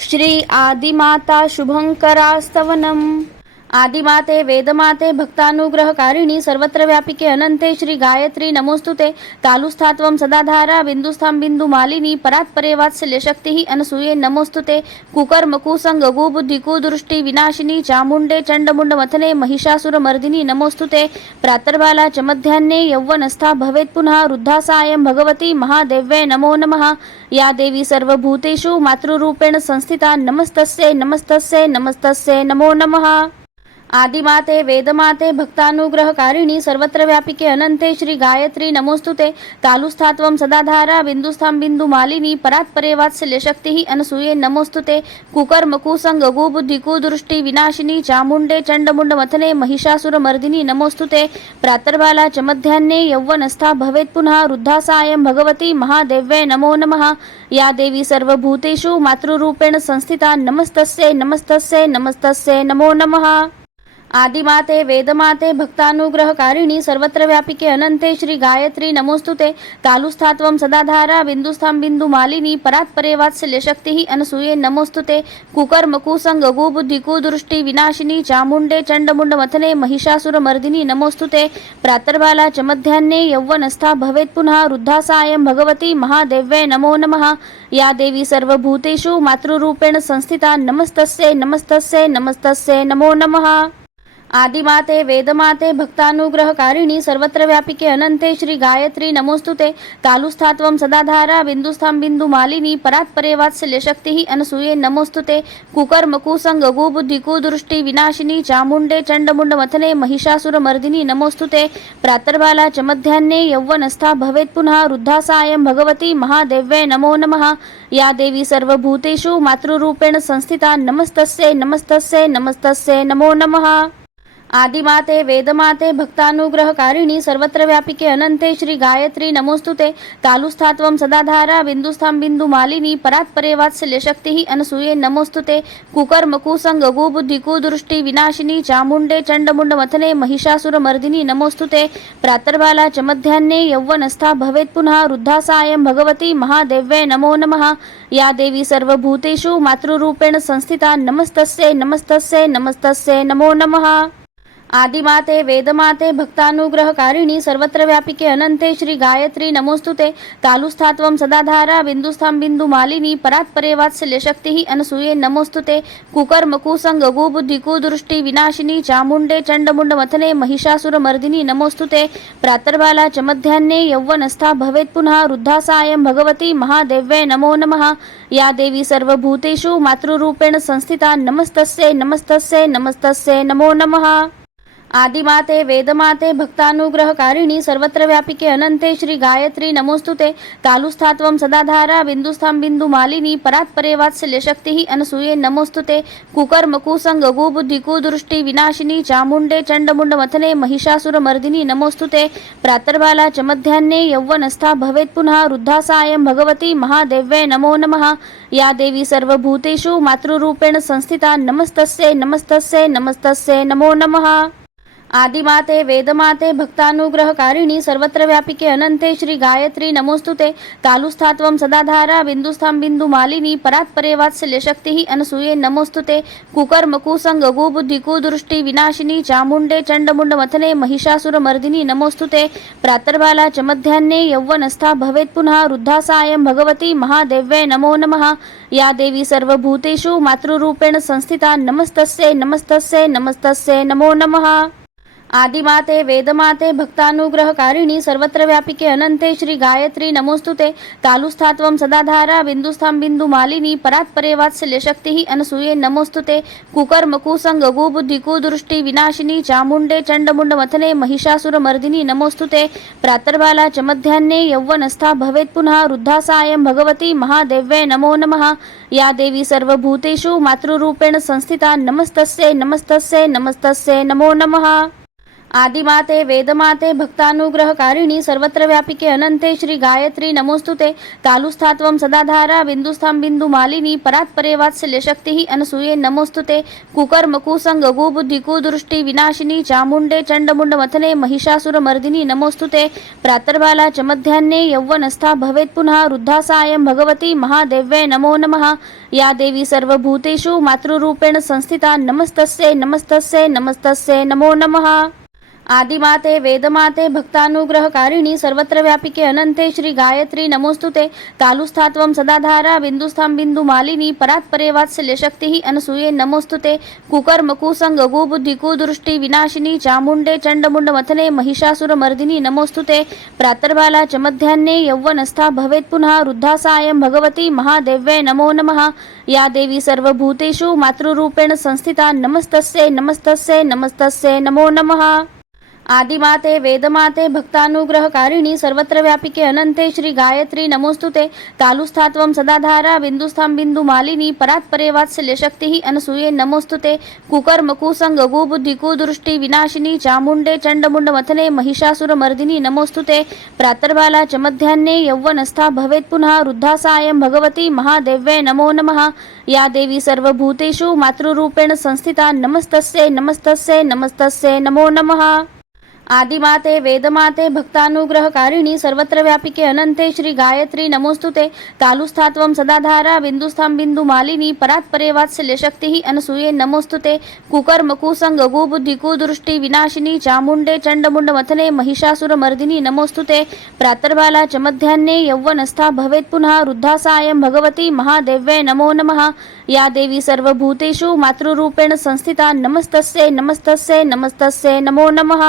श्री आदिमाता शुभंकरास्तवनम। आदिमाते वेदमाते भक्तानुग्रहकारिणी सर्वत्र व्यापिके अनंते श्री गायत्री नमोस्तुते। तालुस्थात्वं सदाधारा बिंदुस्थां बिंदुमालिनी परात्परे वात्सल्य शक्ति अनसूये नमोस्तुते। कुकर्म कुसंग गुबुद्धि कुदृष्टि विनाशिनी चामुंडे चंडमुंड मथने महिषासुर मर्दिनी नमोस्तुते। प्रातर्बाला च मध्याह्ने यौवनस्था भवेत् पुनः वृद्धा सायं भगवती महादेव्यै नमो नमः। या देवी सर्वभूतेषु मातृरूपेण संस्थिता नमस्तस्यै नमस्तस्यै नमस्तस्यै नमो नमः। आदिमाते वेदमाते भक्तानुग्रहकारिणी सर्वत्र व्यापिके अनंते श्री गायत्री नमोस्तुते। तालुस्थात्वं सदाधारा बिंदुस्थां बिंदुमालिनी परात्परे वात्सल्य शक्ति अनसूये नमोस्तुते। कुकर्म कुसंग गुबुद्धि कुदृष्टि विनाशिनी चामुंडे चंडमुंड मथने महिषासुर मर्दिनी नमोस्तुते। प्रातर्बाला च मध्याह्ने यौवनस्था भवेत् पुनः वृद्धा सायं भगवती महादेव्यै नमो नमः। या देवी सर्वभूतेषु मातृरूपेण संस्थिता नमस्तस्यै नमस्तस्यै नमस्तस्यै नमो नमः। आदिमाते वेदमाते भक्तानुग्रहकारिणी सर्वत्र व्यापिके अनंते श्री गायत्री नमोस्तुते। तालुस्थात्वं सदाधारा बिंदुस्थां बिंदुमालिनी परात्परे वात्सल्य शक्ति अनसूये नमोस्तुते। कुकर्म कुसंग गुबुद्धि कुदृष्टि विनाशिनी चामुंडे चंडमुंड मथने महिषासुर मर्दिनी नमोस्तुते। प्रातर्बाला च मध्याह्ने यौवनस्था भवेत् पुनः वृद्धा सायं भगवती महादेव्यै नमो नमः। या देवी सर्वभूतेषु मातृरूपेण संस्थिता नमस्तस्यै नमस्तस्यै नमस्तस्यै नमो नमः। आदिमाते वेदमाते भक्तानुग्रहकारिणी सर्वत्र व्यापिके अनंते श्री गायत्री नमोस्तुते। तालुस्थात्वं सदाधारा बिंदुस्थां बिंदुमालिनी परात्परे वात्सल्य शक्ति अनसूये नमोस्तुते। कुकर्म कुसंग गुबुद्धि कुदृष्टि विनाशिनी चामुंडे चंडमुंड मथने महिषासुर मर्दिनी नमोस्तुते। प्रातर्बाला च मध्याह्ने यौवनस्था भवेत् पुनः वृद्धा सायं भगवती महादेव्यै नमो नमः। या देवी सर्वभूतेषु मातृरूपेण संस्थिता नमस्तस्यै नमस्तस्यै नमस्तस्यै नमो नमः। आदिमाते वेदमाते भक्तानुग्रहकारिणी सर्वत्र व्यापिके अनंते श्री गायत्री नमोस्तुते। तालुस्थात्वं सदाधारा बिंदुस्थां बिंदुमालिनी परात्परे वात्सल्य शक्ति अनसूये नमोस्तुते। कुकर्म कुसंग गुबुद्धि कुदृष्टि विनाशिनी चामुंडे चंडमुंड मथने महिषासुर मर्दिनी नमोस्तुते। प्रातर्बाला च मध्याह्ने यौवनस्था भवेत् पुनः वृद्धा सायं भगवती महादेव्यै नमो नमः। या देवी सर्वभूतेषु मातृरूपेण संस्थिता नमस्तस्यै नमस्तस्यै नमस्तस्यै नमो नमः। आदिमाते वेदमाते भक्तानुग्रहकारिणी सर्वत्र व्यापिके अनंते श्री गायत्री नमोस्तुते। तालुस्थात्वं सदाधारा बिंदुस्थां बिंदुमालिनी परात्परे वात्सल्य शक्ति अनसूये नमोस्तुते। कुकर्म कुसंग गुबुद्धि कुदृष्टि विनाशिनी चामुंडे चंडमुंड मथने महिषासुर मर्दिनी नमोस्तुते। प्रातर्बाला च मध्याह्ने यौवनस्था भवेत् पुनः वृद्धा सायं भगवती महादेव्यै नमो नमः। या देवी सर्वभूतेषु मातृरूपेण संस्थिता नमस्तस्यै नमस्तस्यै नमस्तस्यै नमो नमः। आदिमाते वेदमाते भक्तानुग्रहकारिणी सर्वत्र व्यापिके अनंते श्री गायत्री नमोस्तुते। तालुस्थात्वं सदाधारा बिंदुस्थां बिंदुमालिनी परात्परे वात्सल्य शक्ति अनसूये नमोस्तुते। कुकर्म कुसंग गुबुद्धि कुदृष्टि विनाशिनी चामुंडे चंडमुंड मथने महिषासुर मर्दिनी नमोस्तुते। प्रातर्बाला च मध्याह्ने यौवनस्था भवेत् पुनः वृद्धा सायं भगवती महादेव्यै नमो नमः। या देवी सर्वभूतेषु मातृरूपेण संस्थिता नमस्तस्यै नमस्तस्यै नमस्तस्यै नमो नमः। आदिमाते वेदमाते भक्तानुग्रहकारिणी सर्वत्र व्यापिके अनंते श्री गायत्री नमोस्तुते। तालुस्थात्वं सदाधारा बिंदुस्थां बिंदुमालिनी परात्परे वात्सल्य शक्ति अनसूये नमोस्तुते। कुकर्म कुसंग गुबुद्धि कुदृष्टि विनाशिनी चामुंडे चंडमुंड मथने महिषासुर मर्दिनी नमोस्तुते। प्रातर्बाला च मध्याह्ने यौवनस्था भवेत् पुनः वृद्धा सायं भगवती महादेव्यै नमो नमः। या देवी सर्वभूतेषु मातृरूपेण संस्थिता नमस्तस्यै नमस्तस्यै नमस्तस्यै नमो नमः। आदिमाते वेदमाते भक्तानुग्रहकारिणी सर्वत्र व्यापिके अनंते श्री गायत्री नमोस्तुते। तालुस्थात्वं सदाधारा बिंदुस्थां बिंदुमालिनी परात्परे वात्सल्य शक्ति अनसूये नमोस्तुते। कुकर्म कुसंग गुबुद्धि कुदृष्टि विनाशिनी चामुंडे चंडमुंड मथने महिषासुर मर्दिनी नमोस्तुते। प्रातर्बाला च मध्याह्ने यौवनस्था भवेत् पुनः वृद्धा सायं भगवती महादेव्यै नमो नमः। या देवी सर्वभूतेषु मातृरूपेण संस्थिता नमस्तस्यै नमस्तस्यै नमस्तस्यै नमो नमः। आदिमाते वेदमाते भक्तानुग्रहकारिणी सर्वत्र व्यापिके अनंते श्री गायत्री नमोस्तुते तालुस्थात्वं सदाधारा बिंदुस्थां बिंदुमालिनी परात्परे वात्सल्य शक्ति अनसूये नमोस्तुते कुकर्म कुसंग गुबुद्धि कुदृष्टि विनाशिनी चामुंडे चंडमुंड मथने महिषासुर मर्दिनी नमोस्तुते प्रातर्बाला च मध्याह्ने यौवनस्था भवेत् पुनः वृद्धा सायं भगवती महादेव्यै नमो नमः या देवी सर्वभूतेषु मातृरूपेण संस्थिता नमस्तस्यै नमस्तस्यै नमस्तस्यै नमो नमः आदिमाते वेदमाते भक्तानुग्रहकारिणी सर्वत्र व्यापिके अनंते श्री गायत्री नमोस्तुते तालुस्थात्वं सदाधारा बिंदुस्थां बिंदुमालिनी परात्परे वात्सल्य शक्ति अनसूये नमोस्तुते कुकर्म कुसंग गुबुद्धि कुदृष्टि विनाशिनी चामुंडे चंडमुंड मथने महिषासुर मर्दिनी नमोस्तुते प्रातर्बाला च मध्याह्ने यौवनस्था भवेत् पुनः वृद्धा सायं भगवती महादेव्यै नमो नमः या देवी सर्वभूतेषु मातृरूपेण संस्थिता नमस्तस्यै नमस्तस्यै नमस्तस्यै नमो नमः आदिमाते वेदमाते भक्तानुग्रहकारिणी सर्वत्र व्यापिके अनंते श्री गायत्री नमोस्तुते तालुस्थात्वं सदाधारा बिंदुस्थां बिंदुमालिनी परात्परे वात्सल्य शक्ति अनसूये नमोस्तुते कुकर्म कुसंग गुबुद्धि कुदृष्टि विनाशिनी चामुंडे चंडमुंड मथने महिषासुर मर्दिनी नमोस्तुते प्रातर्बाला च मध्याह्ने यौवनस्था भवेत् पुनः वृद्धा सायं भगवती महादेव्यै नमो नमः या देवी सर्वभूतेषु मातृरूपेण संस्थिता नमस्तस्यै नमस्तस्यै नमस्तस्यै नमो नमः आदिमाते वेदमाते भक्तानुग्रहकारिणी सर्वत्र व्यापिके अनंते श्री गायत्री नमोस्तुते तालुस्थात्वं सदाधारा बिंदुस्थां बिंदुमालिनी परात्परे वात्सल्य शक्ति अनसूये नमोस्तुते कुकर्म कुसंग गुबुद्धि कुदृष्टि विनाशिनी चामुंडे चंडमुंड मथने महिषासुर मर्दिनी नमोस्तुते प्रातर्बाला च मध्याह्ने यौवनस्था भवेत् पुनः वृद्धा सायं भगवती महादेव्यै नमो नमः या देवी सर्वभूतेषु मातृरूपेण संस्थिता नमस्तस्यै नमस्तस्यै नमस्तस्यै नमो नमः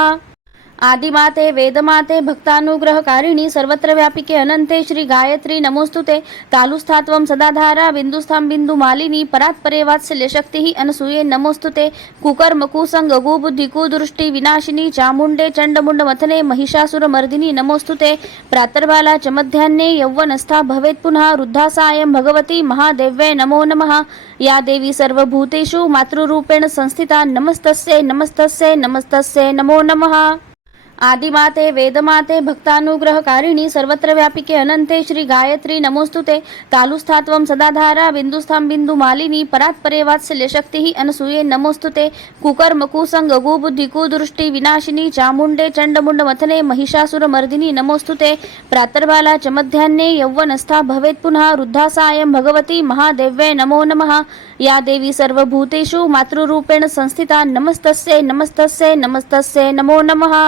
आदिमाते वेदमाते भक्तानुग्रहकारिणी सर्वत्र व्यापिके अनंते श्री गायत्री नमोस्तुते तालुस्थात्वं सदाधारा बिंदुस्थां बिंदुमालिनी परात्परे वात्सल्य शक्ति अनसूये नमोस्तुते कुकर्म कुसंग गुबुद्धि कुदृष्टि विनाशिनी चामुंडे चंडमुंड मथने महिषासुर मर्दिनी नमोस्तुते प्रातर्बाला च मध्याह्ने यौवनस्था भवेत् पुनः वृद्धा सायं भगवती महादेव्यै नमो नमः या देवी सर्वभूतेषु मातृरूपेण संस्थिता नमस्तस्यै नमस्तस्यै नमस्तस्यै नमो नमः आदिमाते वेदमाते भक्तानुग्रहकारिणी सर्वत्र व्यापिके अनंते श्री गायत्री नमोस्तुते तालुस्थात्वं सदाधारा बिंदुस्थां बिंदुमालिनी परात्परे वात्सल्य शक्ति अनसूये नमोस्तुते कुकर्म कुसंग गुबुद्धि कुदृष्टि विनाशिनी चामुंडे चंडमुंड मथने महिषासुर मर्दिनी नमोस्तुते प्रातर्बाला च मध्याह्ने यौवनस्था भवेत् पुनः वृद्धा सायं भगवती महादेव्यै नमो नमः या देवी सर्वभूतेषु मातृरूपेण संस्थिता नमस्तस्यै नमस्तस्यै नमस्तस्यै नमो नमः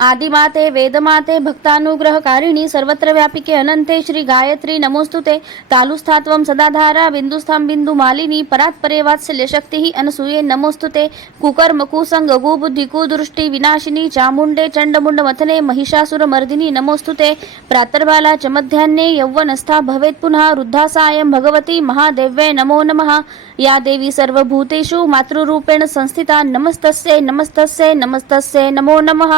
आदिमाते वेदमाते भक्तानुग्रहकारिणी सर्वत्र व्यापिके अनंते श्री गायत्री नमोस्तुते तालुस्थात्वं सदाधारा बिंदुस्थां बिंदुमालिनी परात्परे वात्सल्य शक्ति अनसूये नमोस्तुते कुकर्म कुसंग गुबुद्धि कुदृष्टि विनाशिनी चामुंडे चंडमुंड मथने महिषासुर मर्दिनी नमोस्तुते प्रातर्बाला च मध्याह्ने यौवनस्था भवेत् पुनः वृद्धा सायं भगवती महादेव्यै नमो नमः या देवी सर्वभूतेषु मातृरूपेण संस्थिता नमस्तस्यै नमस्तस्यै नमस्तस्यै नमो नमः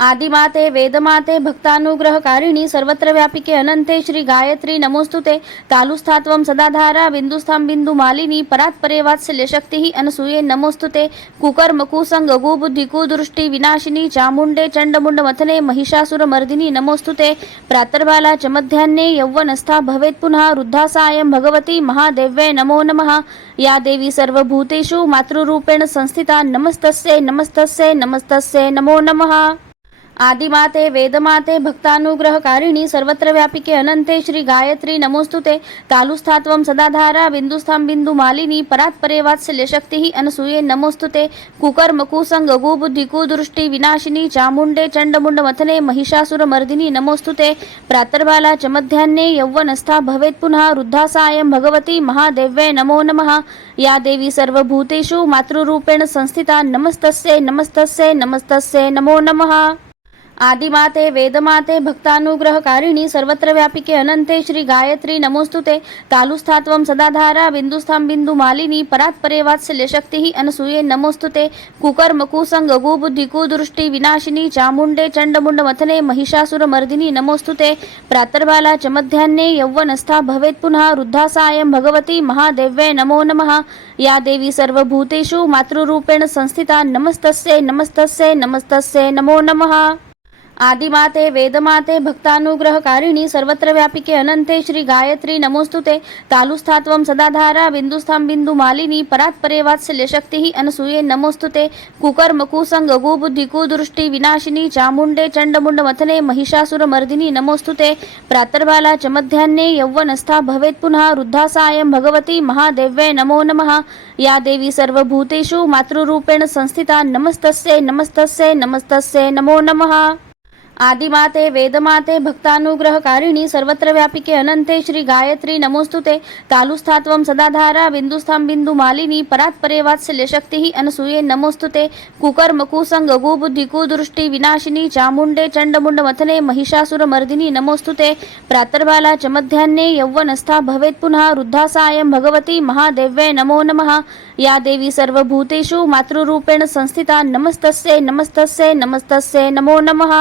आदिमाते वेदमाते भक्तानुग्रहकारिणी सर्वत्र व्यापिके अनंते श्री गायत्री नमोस्तुते तालुस्थात्वं सदाधारा बिंदुस्थां बिंदुमालिनी परात्परे वात्सल्य शक्ति अनसूये नमोस्तुते कुकर्म कुसंग गुबुद्धि कुदृष्टि विनाशिनी चामुंडे चंडमुंड मथने महिषासुर मर्दिनी नमोस्तुते प्रातर्बाला च मध्याह्ने यौवनस्था भवेत् पुनः वृद्धा सायं भगवती महादेव्यै नमो नमः या देवी सर्वभूतेषु मातृरूपेण संस्थिता नमस्तस्यै नमस्तस्यै नमस्तस्यै नमो नमः आदिमाते वेदमाते भक्तानुग्रहकारिणी सर्वत्र व्यापिके अनंते श्री गायत्री नमोस्तुते तालुस्थात्वं सदाधारा बिंदुस्थां बिंदुमालिनी परात्परे वात्सल्य शक्ति अनसूये नमोस्तुते कुकर्म कुसंग गुबुद्धि कुदृष्टि विनाशिनी चामुंडे चंडमुंड मथने महिषासुर मर्दिनी नमोस्तुते प्रातर्बाला च मध्याह्ने यौवनस्था भवेत् पुनः वृद्धा सायं भगवती महादेव्यै नमो नमः या देवी सर्वभूतेषु मातृरूपेण संस्थिता नमस्तस्यै नमस्तस्यै नमस्तस्यै नमो नमः आदिमाते वेदमाते भक्तानुग्रहकारिणी सर्वत्र व्यापिके अनंते श्री गायत्री नमोस्तुते तालुस्थात्वं सदाधारा बिंदुस्थां बिंदुमालिनी परात्परे वात्सल्य शक्तिः अनसूये नमोस्तुते कुकर्म कुसंग गुबुद्धि कुदृष्टि विनाशिनी चामुंडे चंडमुंड मथने महिषासुरमर्दिनी नमोस्तुते प्रातर्बाला च मध्याह्ने यौवनस्था भवेत् पुनः वृद्धा सायं भगवती महादेव्यै नमो नमः या देवी सर्वभूतेषु मातृरूपेण संस्थिता नमस्तस्यै नमस्तस्यै नमस्तस्यै नमो नमः आदिमाते वेदमाते भक्तानुग्रहकारिणी सर्वत्र व्यापिके अनंते श्री गायत्री नमोस्तुते तालुस्थात्वं सदाधारा बिंदुस्थां बिंदुमालिनी परात्परे वात्सल्य शक्तिः अनसूये नमोस्तुते कुकर्म कुसंग गुबुद्धि कुदृष्टि विनाशिनी चामुंडे चंडमुंड मथने महिषासुरमर्दिनी नमोस्तुते प्रातर्बाला च मध्याह्ने यौवनस्था भवेत् पुनः वृद्धा सायं भगवती महादेव्यै नमो नमः या देवी सर्वभूतेषु मातृरूपेण संस्थिता नमस्तस्यै नमस्तस्यै नमो नमः आदिमाते वेदमाते भक्तानुग्रहकारिणी सर्वत्र व्यापिके अनंते श्री गायत्री नमोस्तुते तालुस्थात्वं सदाधारा बिंदुस्थां बिंदुमालिनी परात्परे वात्सल्य शक्तिः अनसूये नमोस्तुते कुकर्म कुसंग गुबुद्धि कुदृष्टि विनाशिनी चामुंडे चंडमुंड मथने महिषासुरमर्दिनी नमोस्तुते प्रातर्बाला च मध्याह्ने यौवनस्था भवेत् पुनः वृद्धा सायं भगवती महादेव्यै नमो नमः या देवी सर्वभूतेषु मातृरूपेण संस्थिता नमस्तस्यै नमस्तस्यै नमो नमः आदिमाते वेदमाते भक्तानुग्रहकारिणी सर्वत्र व्यापिके अनंते श्री गायत्री नमोस्तुते तालुस्थात्वं सदाधारा बिंदुस्थां बिंदुमालिनी परात्परे वात्सल्य शक्तिः अनसूये नमोस्तुते कुकर्म कुसंग गुबुद्धि कुदृष्टि विनाशिनी चामुंडे चंडमुंड मथने महिषासुरमर्दिनी नमोस्तुते प्रातर्बाला च मध्याह्ने यौवनस्था भवेत् पुनः वृद्धा सायं भगवती महादेव्यै नमो नमः या देवी सर्वभूतेषु मातृरूपेण संस्थिता नमस्तस्यै नमस्तस्यै नमस्तस्यै नमो नमः